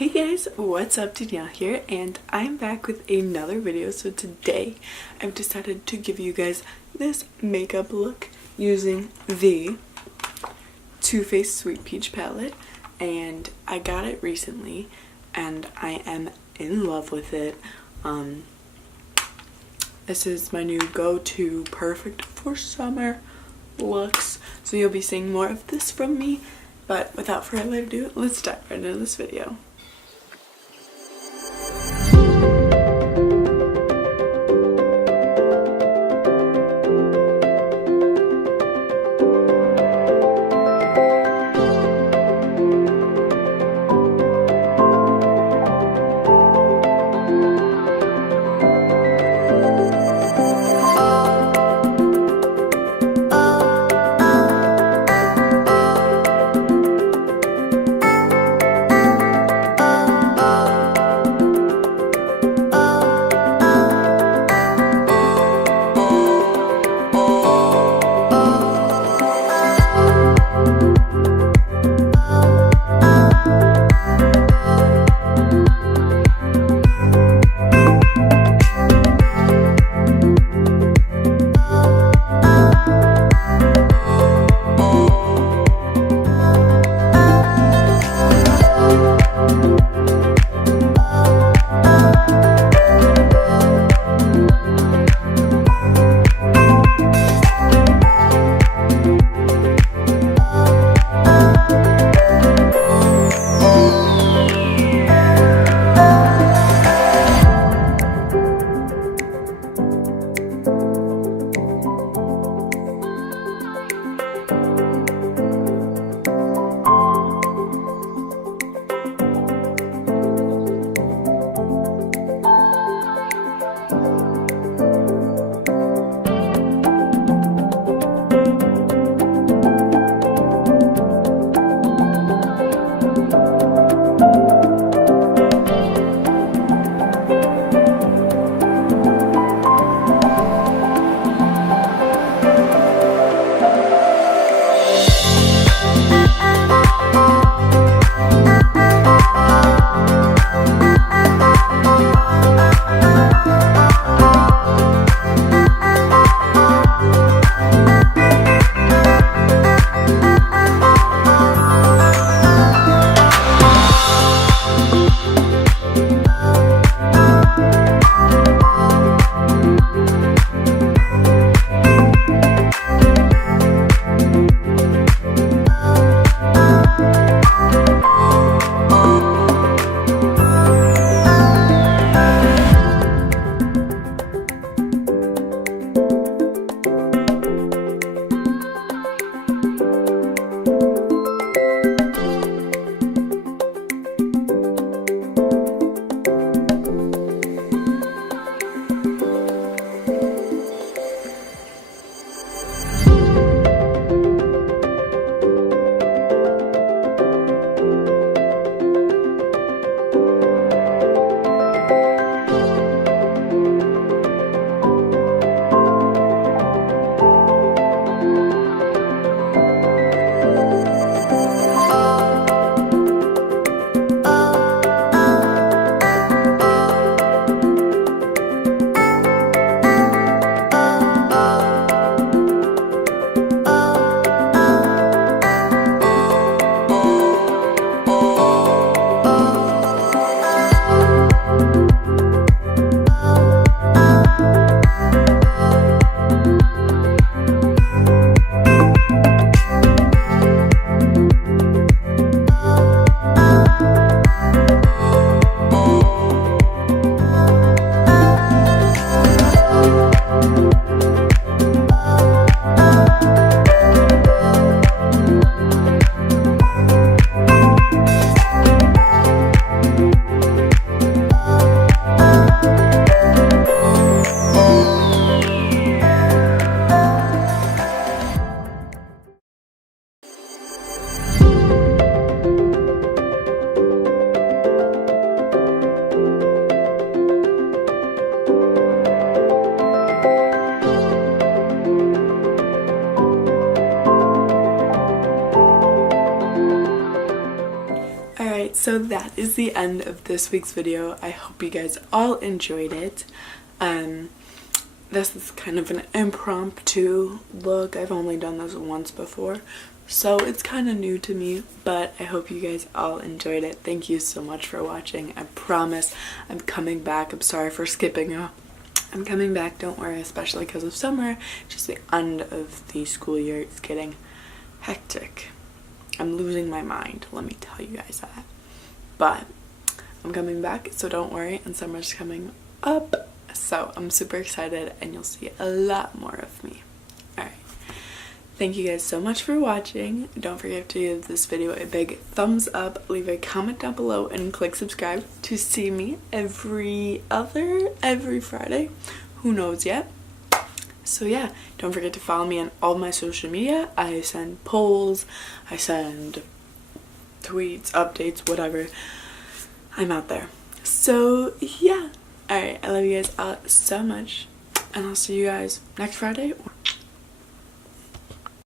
Hey guys, what's up? Danielle here, and I'm back with another video. So today I've decided to give you guys this makeup look using the Too Faced Sweet Peach palette, and I got it recently and I am in love with it. This is my new go-to, perfect for summer looks, so you'll be seeing more of this from me. But without further ado, let's dive right into this video. so that is the end of this week's video. I hope you guys all enjoyed it. This is kind of an impromptu look. I've only done this once before, so it's kind of new to me, but I hope you guys all enjoyed it. Thank you so much for watching. I promise I'm coming back. I'm sorry for skipping out. I'm coming back, don't worry, especially because of summer. Just the end of the school year. It's getting hectic. I'm losing my mind, let me tell you guys that. But I'm coming back, so don't worry, and summer's coming up. So I'm super excited, and you'll see a lot more of me. Alright. Thank you guys so much for watching. Don't forget to give this video a big thumbs up, leave a comment down below, and click subscribe to see me every Friday. Who knows yet? So yeah, don't forget to follow me on all my social media. I send polls, I send tweets, updates, whatever. I'm out there. So yeah. Alright, I love you guys all so much. And I'll see you guys next Friday or